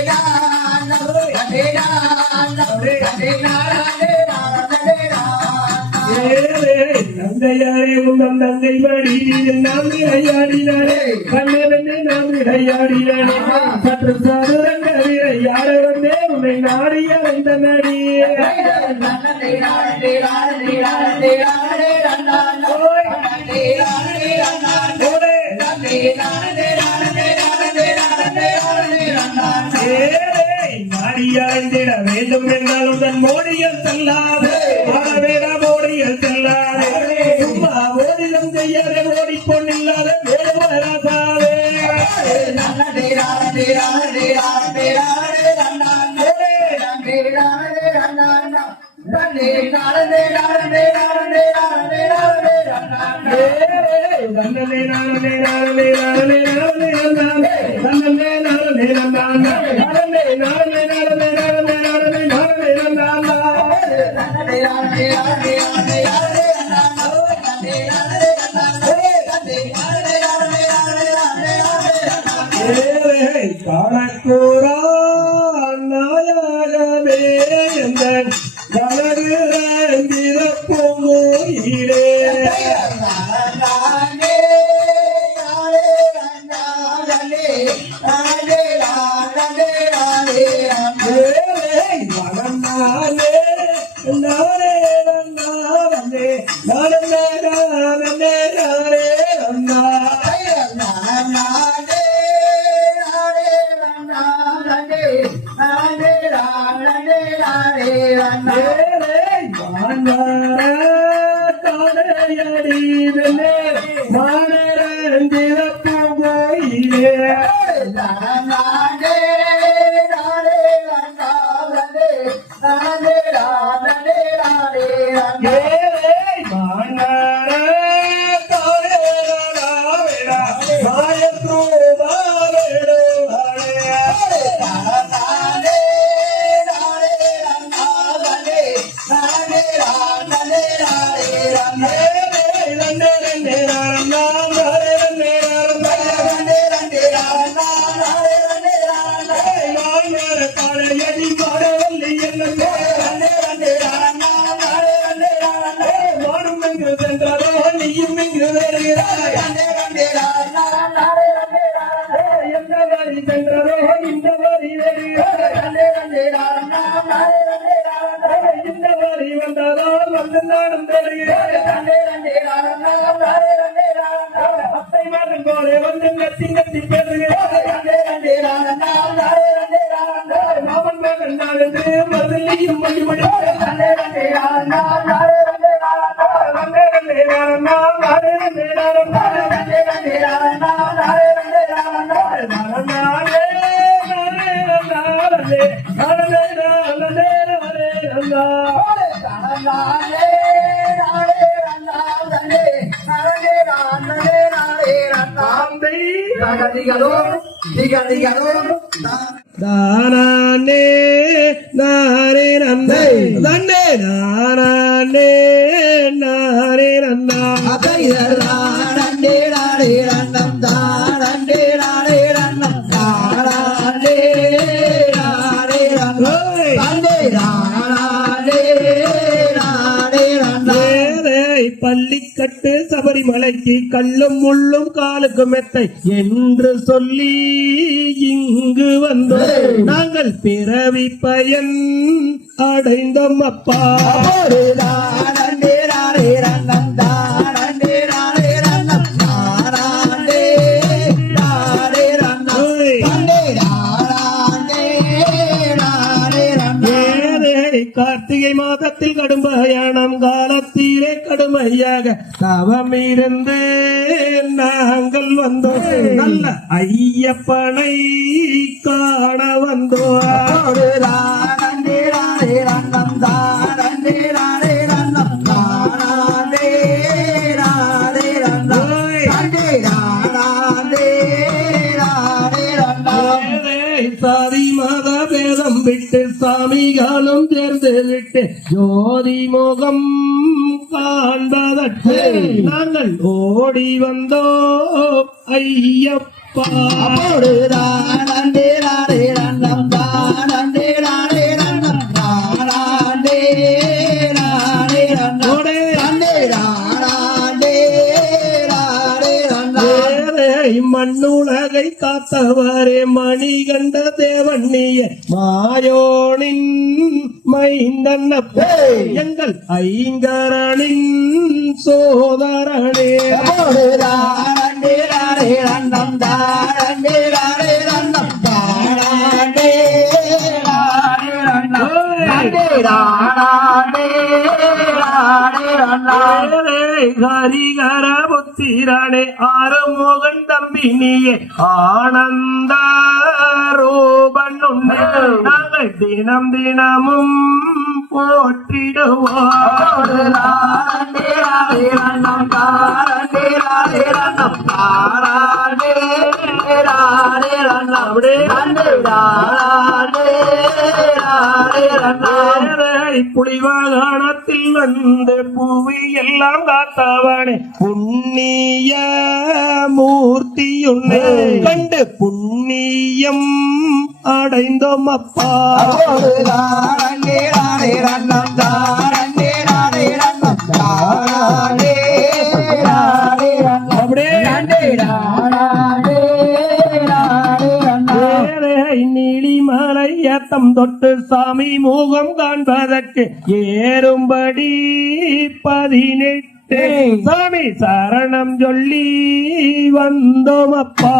நந்தையாரே உங்கள் தந்தை வடிவில் நாம் விளையாடினாரே கண்ணே நாம் விளையாடினாரே சற்று சாதுரங்க விளையாட வந்தே உன்னை நாடி அடைந்த நடியே நாடியாய்ந்திட வேண்டும் என்றாலும் தன் மோடியில் செல்லாது வேட மோடியில் செல்லாது சும்மா ஓடிடம் செய்யாத ஓடிப்பொன்னில்லாத வேடுவராசாவே நன்னே நானே நானே நானே நானே நானே நன்னே நானே நானே நானே நானே நானே நானே நானே காணக்கூறா நாயகமே எந்த கலகுறந்திரப்பும் ஊரிலே நானே நானே நானே நானே நானே நானே அங்கு சென்றதோ நீயும் இங்கு வருகிறாய் எந்த வழி சென்றதோ இந்த வழி வருகிறாய் இந்த வழி வந்ததோ வந்து நானும் தேடுகிறேன் அத்தை மகன் போல வந்து நத்தி நத்தி பேசுகிறேன் மாமன் மகன் நான் என்று மதுளையும் மொழிமொழி தானே நாரே நந்தே தண்டே நானே நாரே நந்தா பள்ளிக்கட்டு சபரிமலைக்கு கல்லும் முள்ளும் காலுக்கு மெத்தை என்று சொல்லி இங்கு வந்தோம் நாங்கள் பிறவி பயன் அடைந்தோம் அப்பா கார்த்திகை மாதத்தில் கடுமையானம் காலத்திலே கடுமையாக தவம் இருந்து நாங்கள் வந்தோம் நல்ல ஐயப்பனை காண வந்தோம் சாதி மத பேதம் விட்டு சாமிகளும் சேர்ந்து விட்டு ஜோதி முகம் காண்பதற்கு நாங்கள் ஓடி வந்தோம் ஐயப்பா மண்ணுலகை காத்தவரே மணிகண்ட தேவன் நீயே மாயோனின் மைந்தன்னப்பே எங்கள் ஐங்கரனின் சோதரனே ஹரிகர புத்திரனே ஆறுமுகன் தம்பினியே ஆனந்த ரூபன் உன்னை நாங்கள் தினம் தினமும் போற்றிடுவோம் புலிவாகனத்தில் வந்து புவி எல்லாம் காத்தவனே புண்ணிய மூர்த்தியுன்னே கண்டு புண்ணியம் அடைந்தோம் அப்பா நீலிமலை ஏத்தம் தொட்டு சாமி முகம் காண்பதற்கு ஏறும்படி 18 சாமி சரணம் சொல்லி வந்தோம் அப்பா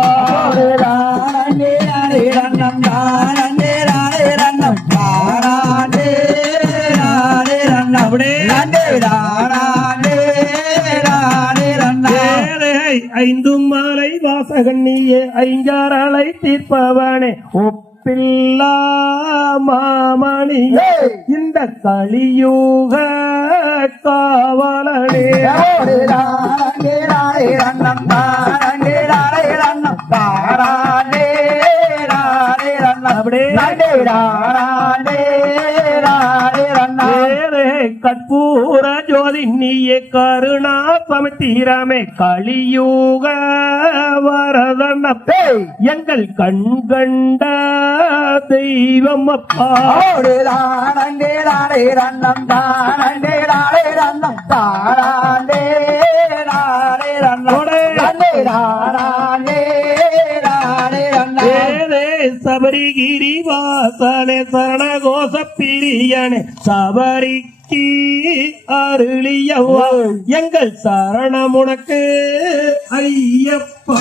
ஐந்து மலை வாசகண்ணியே ஐஞ்சாரலை தீர்ப்பவனே ஒப்பில்லா மாமணியே இந்த கலியுக காவலனே கற்பூர ஜோதி நீயே கருணா சமுத்திரமே கலியுக வரதனப்பே எங்கள் கண்கண்ட தெய்வம் அப்பா தானண்டே நாடே ரன்னம் தானண்டே நாடே ரன்னம் தானண்டே நாடே ரன்னம் தானண்டே நாடே ஏதே சபரிகிரி வாசனே சரணகோச பிரியனே சபரிக்கு அருளியவா எங்கள் சரணம் உனக்கு ஐயப்பா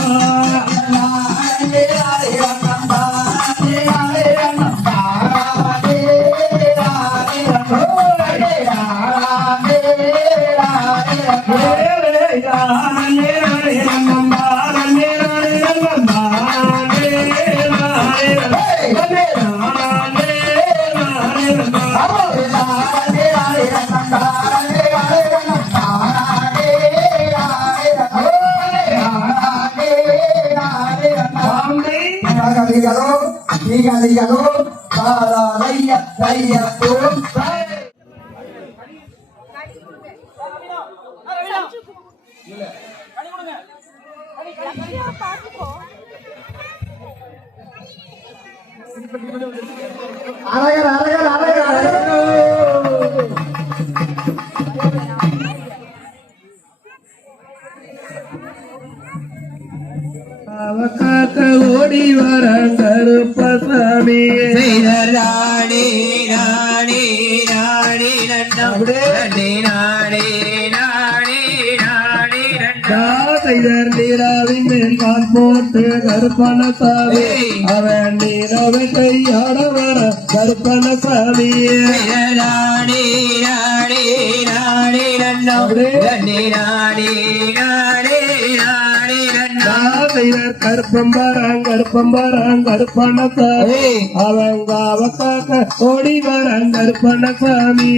dígalo, para ella, அவகாக்க ஓடி வர கருப்பசாமி ராணி ராணி ராணி நன்னம் ராணி ராணி ராணி ராணி செய்தர் நீராவின் மேல் கால் போட்டு கருப்பணசாமி அவன் நீரவை கையாட வர கருப்பணசாமி ராணி ராணி ராணி நன்னம் ராணி ராணி ராணி ராணி செய்தர் கருப்பம்பராங் கருப்பம்பராங் கருப்பணசாமி அவன் காவக்காக்க ஓடி வரங் கருப்பணசாமி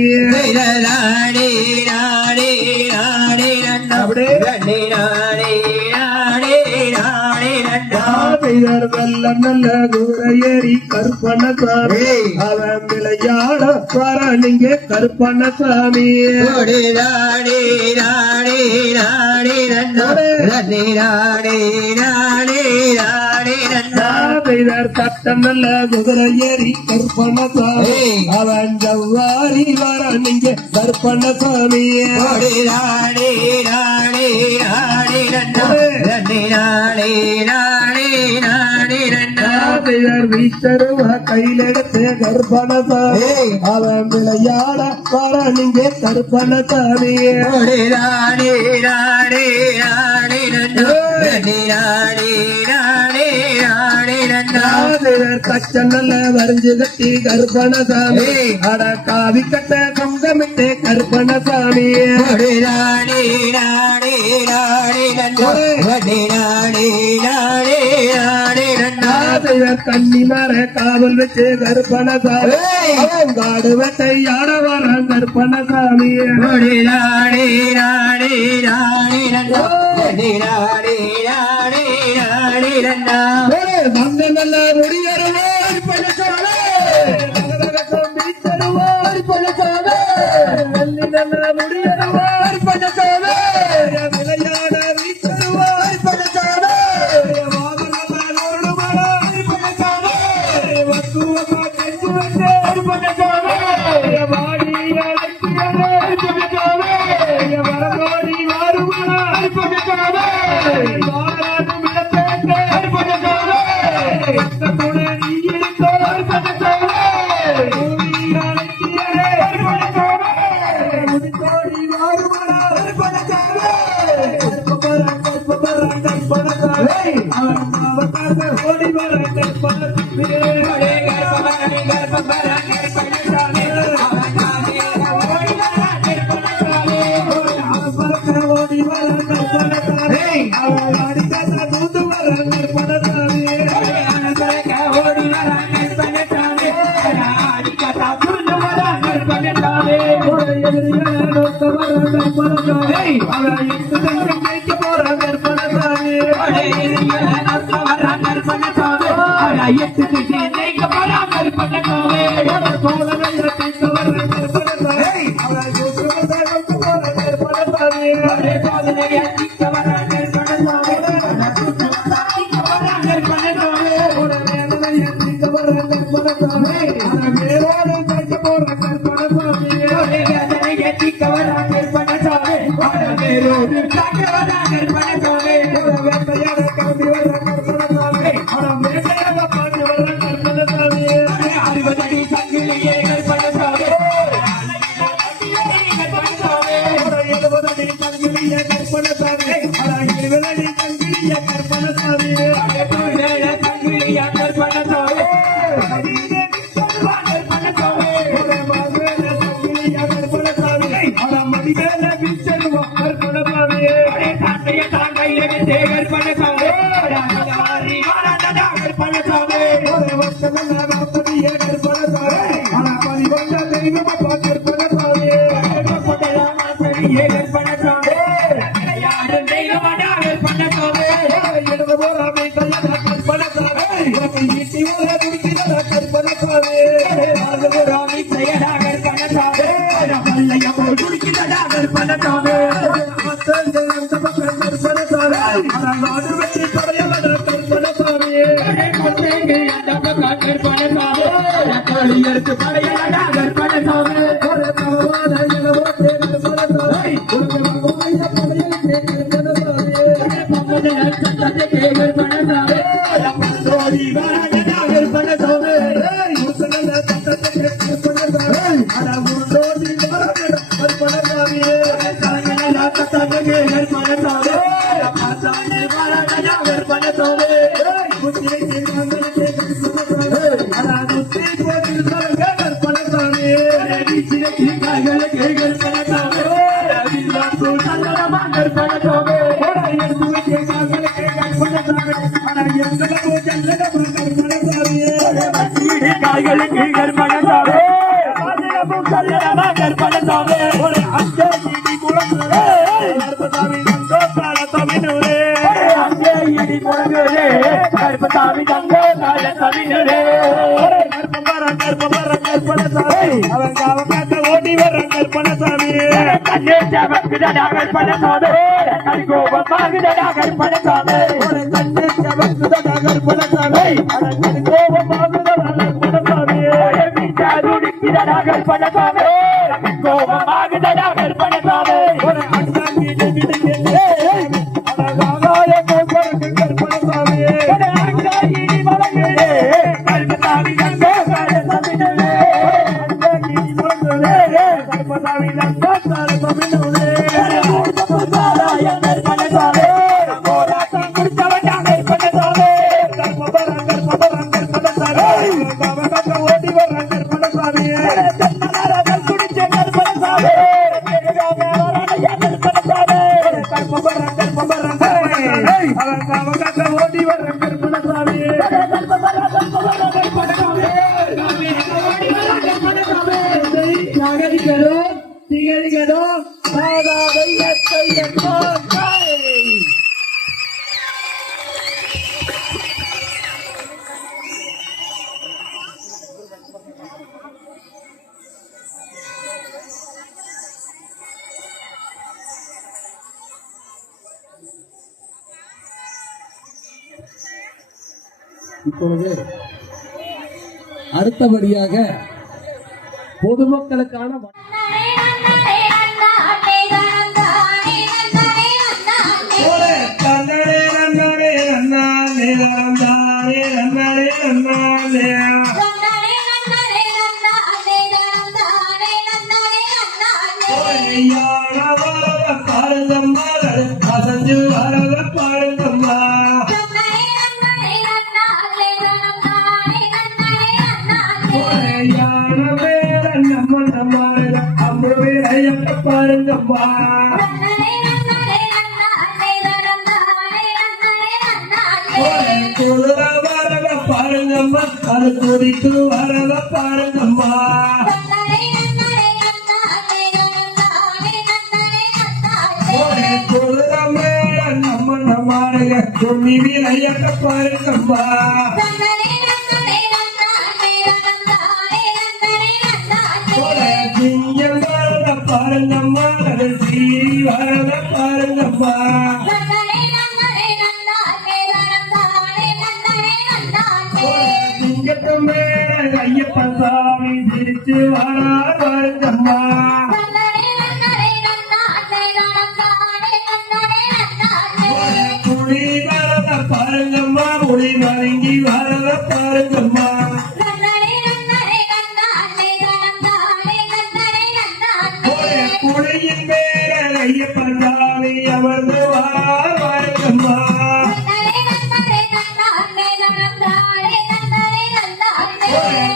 ராணி ராணி ராணி நன்னம் ராணி ராணி ராணி ராணி செய்தர் வெள்ள நல்ல குதிரையேறி கருப்பணசாமி அவன் விளையாட வர நீங்க கருப்பணசாமி ராணி ராணி ராணி நன்னம் ராணி ராணி ராணி ராணி நன்னம் செய்தர் சட்டம் நல்ல குதிரையேறி கருப்பணசாமி அவன் ஜவ்வாரி வர நீங்க கருப்பணசாமி ராணி ராணி ராணி நன்னம் ராணி ராணி ராணி ராணி நன்னம் வீச்சருவ கையிலெடுத்து கருப்பணசாமி அவன் விளையாட வர நீங்க கருப்பணசாமி ராணி ராணி ராணி நன்னம் ராணி ராணி ராணி ராணி நன்னம் கச்சநல்ல வரைஞ்சு கட்டி கருப்பணசாமி அட காவி கட்ட சொங்கமிட்டு கருப்பணசாமி ராணி ராணி ராணி நன்னம் ராணி ராணி ராணி ராணி நன்னம் கண்ணி மர காவல் வச்சு கருப்பணசாமி காடு வெட்டை ஆட வர கருப்பணசாமி ராணி ராணி ராணி நன்னம் ராணி ராணி ராணி ராணி நன்னம் வந்த நல்ல முடியருவார் பணசாமி வெள்ளி நல்ல முடியருவார் பணசாமி விளையாட வீச்சருவார் பணசாமி Hey! சோதனையை தீர்க்க வர கற்பனை சாமி சாதிக்க வர கற்பனை சாமி வேதனையை தீர்க்க வர கற்பனை சாமி வேரோடு காக்க வர கற்பனை சாமி வேட்டையாட கிளம்பி வர கற்பனை சாமி வேட்டையாக பாட்டு வர கற்பனை சாமி 60 அடி சங்கிலியே கற்பனை சாமி கற்பனை சாமி 70 அடி சங்கிலியே கற்பனை சாமி 70 அடி சங்கிலியே கற்பனை சாமி சங்கிலியே கற்பனை சாமி இப்பொழுது அடுத்தபடியாக பொதுமக்களுக்கான துடித்து வரத பாருங்கம்மா நம்ம நம்மாருங்க துணி விளையாட்ட பாருங்கம்மா பாருங்கம்மா சீரி வரத பாருங்க பாருங்கம்மா திங்கட்டு மேல ஐயப்பன் சாமி சிரிச்சு வரா பாருங்கம்மா புலி வரத பாருங்கம்மா புலி வழங்கி வரத பாருங்கம்மா புலியின் மேல ஐயப்பன் சாமி அமர்ந்து வரா பாருங்கம்மா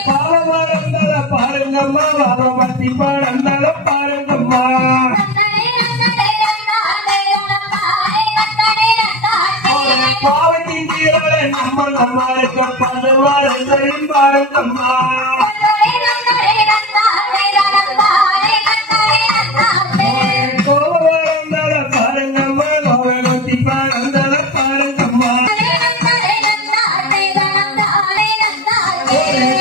பாவமரந்தல பாருங்கம்மா பாவமத்தி பழந்தல பாருங்கம்மா பாவத்தின் கீழே நம்ம இருக்க பதவாரங்களையும் பாருங்கம்மா கோவமரந்தல பாருங்கம்மா கோவமத்தி பழந்தல பாருங்கம்மா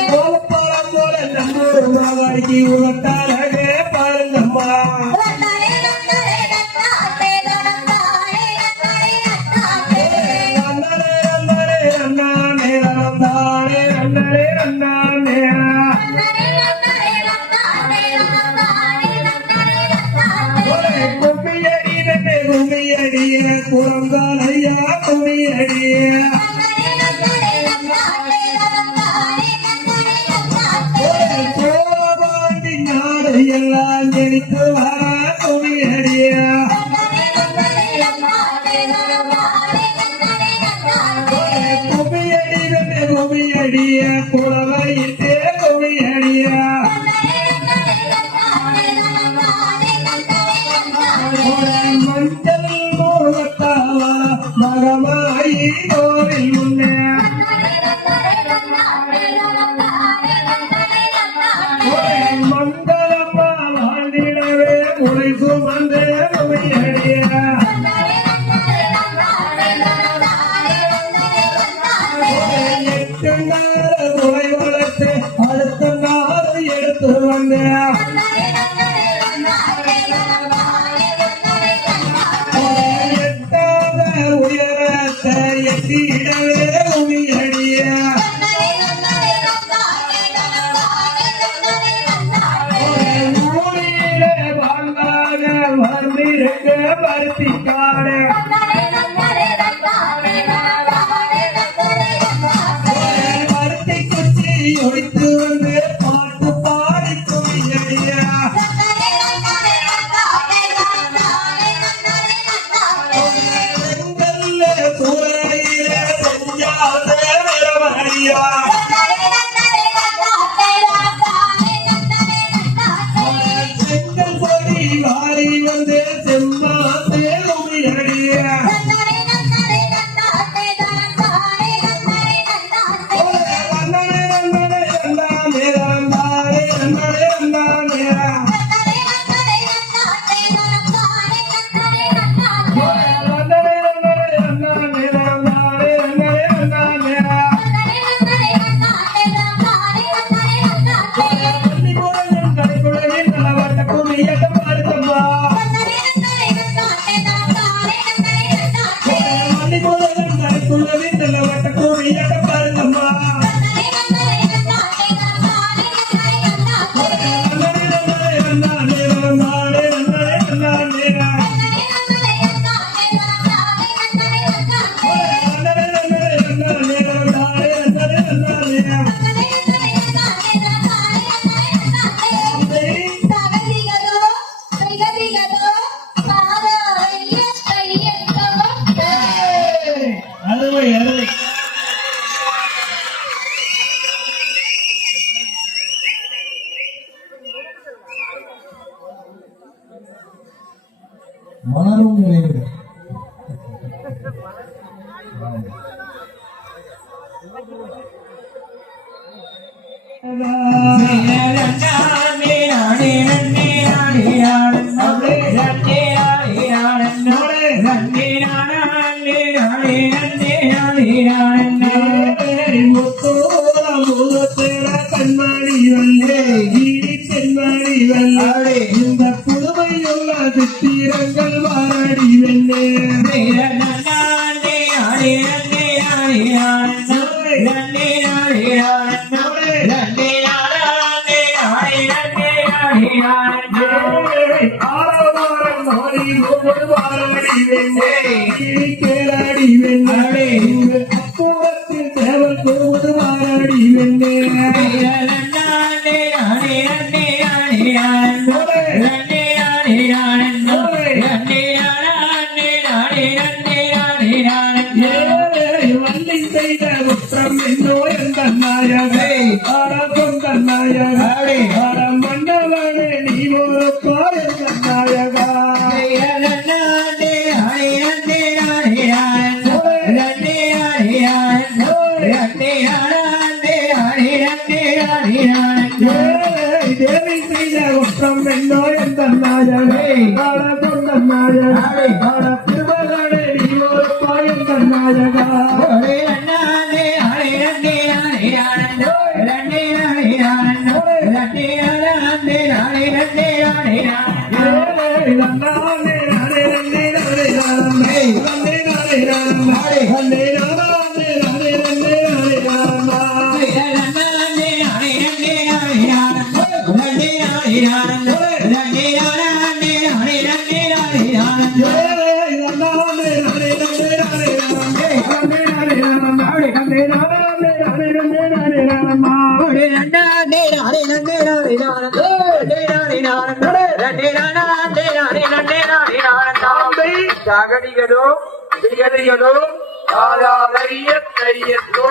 கோவப்பழம் போல நம்ம மகாடிக்கு உலட்டாலே பாருங்கம்மா கும்மியடிய குரங்காலையா கும்மியடிய சோழபாண்டி நாடு எல்லாம் ஜெனித்து வர கும்மியடிய கும்மியடிய குளவையிட்டே கும்மியடிய மஞ்சள் முகத்தாவா மகமாயி கோவில் முன்னே மங்களம்மா வாழ்ந்திடவே முளை சுமந்தே கும்மியடிய எட்டு நாள் முளை வளர்த்து அடுத்த நாள் எடுத்து வந்தேன் உயரத்தை எட்டிடவே கும்மியடிய ஊரிலே வாழ்ந்தாக வந்திருக்க பருத்திக்காடு பருத்தி குச்சி ஒழித்து வந்து பாட்டு பாடி கும்மியடிய சூறையிலே செஞ்சாதே விரவடியா செங்கல் கொடி வாரி வந்து செம்மாசே கும்மியடிய மலரும் நிறைவு கண்மணி வல்லே பெண்மணி வல்லே இந்த புதுமையுள்ள சித்திரங்கள் வாடி வெண்ணே வெண்ணே கேளாடி வெண்ணே அப்புறத்தில் தேவல் போவது வாராடி வெண்ணே வள்ளி செய்த குற்றம் என்னோ எந்த நாயகே சொந்த நாயகே மன்னவனே நீ ஒரு பாருந்த நாயகா தேவி செய்த குற்றம் என்னோ எந்த நாயகே சொந்த நாயகே திருமகனே நீ ஒரு பாருந்த நாயகா ஜாகடிகளோ திகதிகளோ ஆதாரிய கையோ